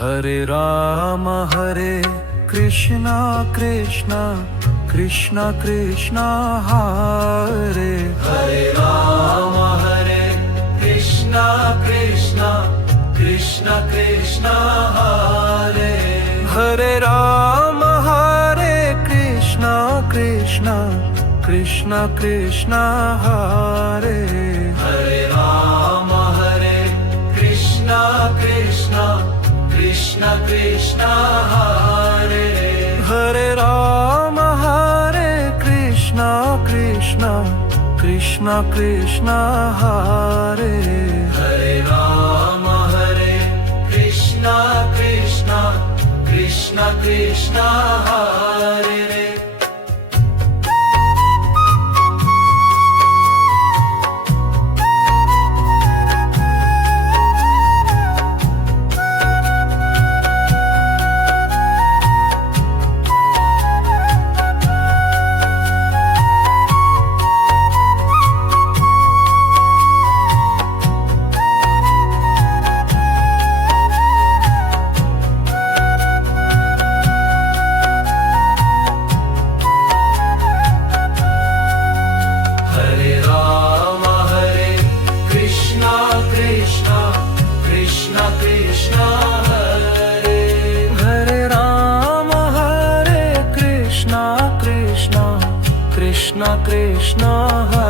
Hare Krishna Krishna Krishna Krishna Hare Ram Hare Krishna Krishna Krishna Krishna Hare Hare Ram Hare Krishna Krishna Krishna Krishna Hare Ram Hare Krishna Krishna Krishna Krishna Hare Hare Ram Hare Krishna Krishna Krishna Krishna Hare Ram Hare Krishna Krishna Krishna Krishna Hare Krishna Krishna